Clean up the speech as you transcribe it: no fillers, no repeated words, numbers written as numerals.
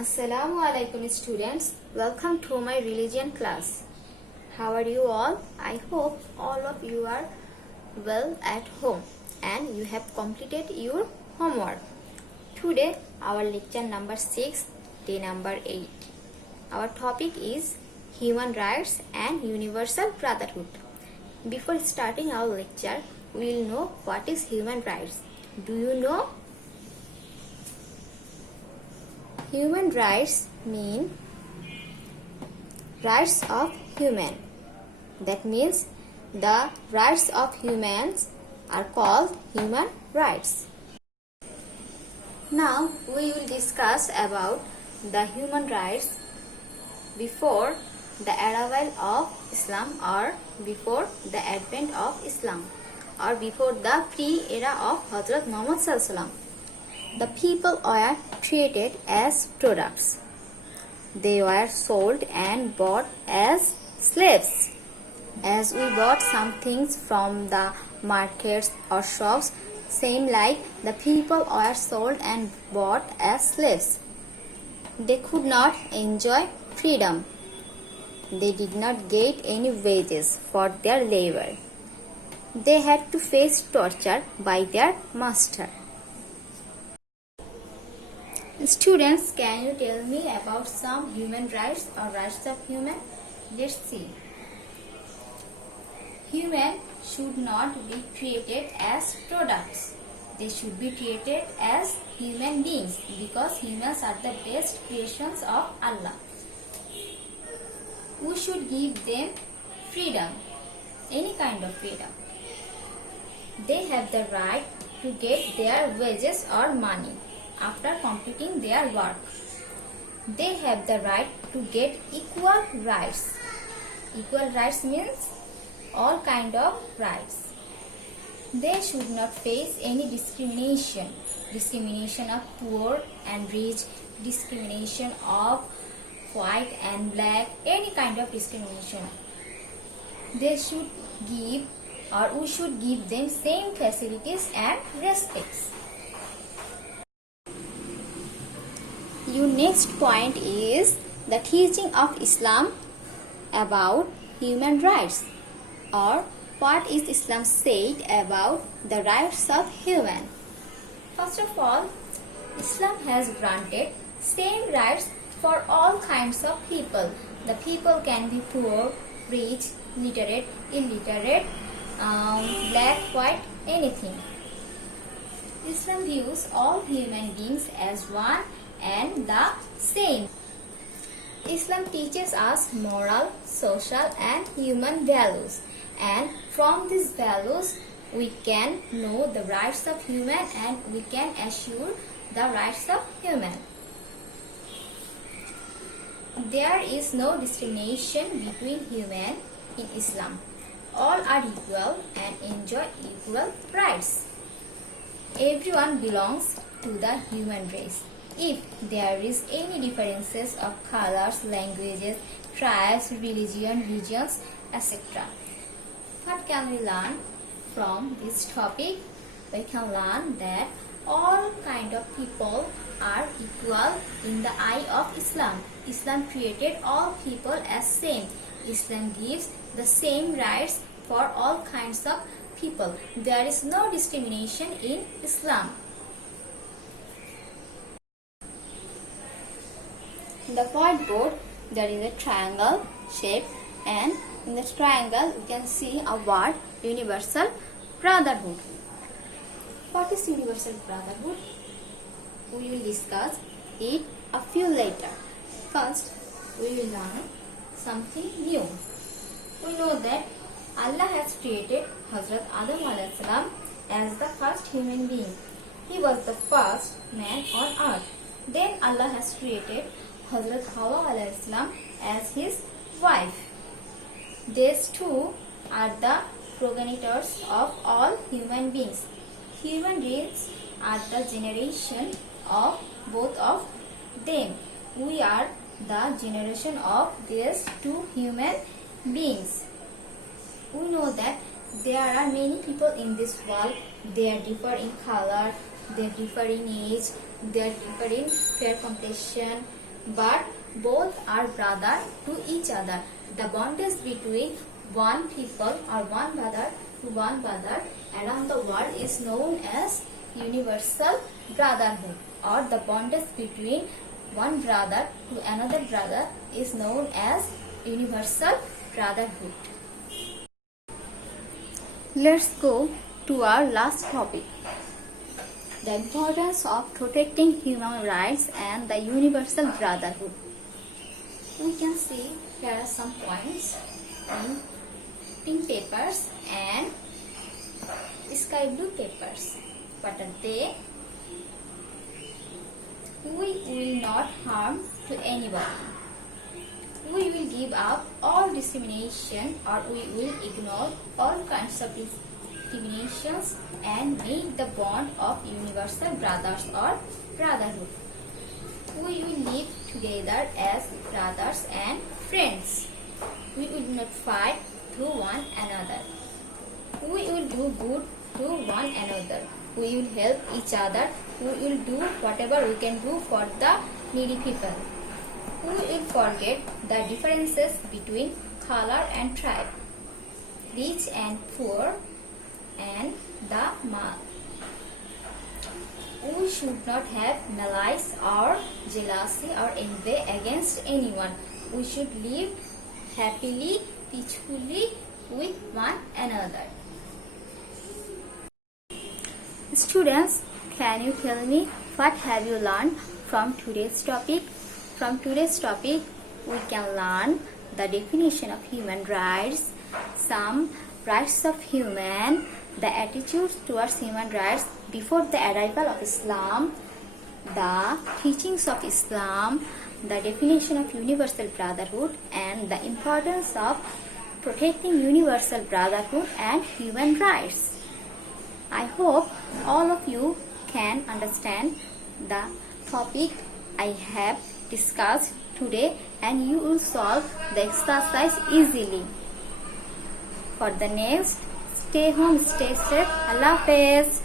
Assalamu alaikum students, welcome to my religion class. How are you all? I hope all of you are well at home and you have completed your homework. Today our lecture number 6, day number 8. Our topic is human rights and universal brotherhood. Before starting our lecture, we will know what is human rights. Do you know? Human rights mean rights of human. That means the rights of humans are called human rights. Now we will discuss about the human rights before the arrival of Islam or before the advent of Islam or before the pre-era of Hazrat Muhammad Sallallahu Alaihi Wasallam. The people were treated as products. They were sold and bought as slaves. As we bought some things from the markets or shops, same like the people were sold and bought as slaves. They could not enjoy freedom. They did not get any wages for their labor. They had to face torture by their master. Students, can you tell me about some human rights or rights of human? Let's see. Human should not be treated as products. They should be treated as human beings because humans are the best creations of Allah. We should give them freedom, any kind of freedom. They have the right to get their wages or money after completing their work. They have the right to get equal rights. Equal rights means all kind of rights. They should not face any discrimination. Discrimination of poor and rich, discrimination of white and black, any kind of discrimination. They should give or we should give them same facilities and respects. Your next point is the teaching of Islam about human rights, or what is Islam said about the rights of human. First of all, Islam has granted same rights for all kinds of people. The people can be poor, rich, literate, illiterate, black, white, anything. Islam views all human beings as one and the same. Islam teaches us moral, social and human values, and from these values we can know the rights of human and we can assure the rights of human. There is no discrimination between human in Islam. All are equal and enjoy equal rights. Everyone belongs to the human race. If there is any differences of colors, languages, tribes, regions, etc. What can we learn from this topic? We can learn that all kind of people are equal in the eye of Islam. Islam created all people as same. Islam gives the same rights for all kinds of people. There is no discrimination in Islam. In the whiteboard, there is a triangle shape, and in the triangle we can see a word universal brotherhood. What is universal brotherhood? We will discuss it a few later. First, we will learn something new. We know that Allah has created Hazrat Adam alayhi salam as the first human being. He was the first man on earth. Then Allah has created Hazrat Hawa alayhi salam as his wife. These two are the progenitors of all human beings. Human beings are the generation of both of them. We are the generation of these two human beings. We know that there are many people in this world. They differ in color, they differ in age, they differ in fair complexion, but both are brother to each other. The bondage between one people or one brother to one brother around the world is known as universal brotherhood, or the bondage between one brother to another brother is known as universal brotherhood. Let's go to our last topic, the importance of protecting human rights and the universal brotherhood. We can see here are some points in pink papers and sky blue papers. What are they? We will not harm to anyone. We will give up all discrimination, or we will ignore all kinds of discriminations and make the bond of universal brothers or brotherhood. We will live together as brothers and friends. We will not fight to one another. We will do good to one another. We will help each other. We will do whatever we can do for the needy people. We will forget the differences between color and tribe, rich and poor, and the mark. We should not have malice or jealousy or envy against anyone. We should live happily, peacefully with one another. Students, can you tell me what have you learned from today's topic? From today's topic, we can learn the definition of human rights, some rights of human, the attitudes towards human rights before the arrival of Islam, the teachings of Islam, the definition of universal brotherhood, and the importance of protecting universal brotherhood and human rights. I hope all of you can understand the topic I have discussed today, and you will solve the exercise easily. For the next, stay home, stay safe. Allah Hafiz.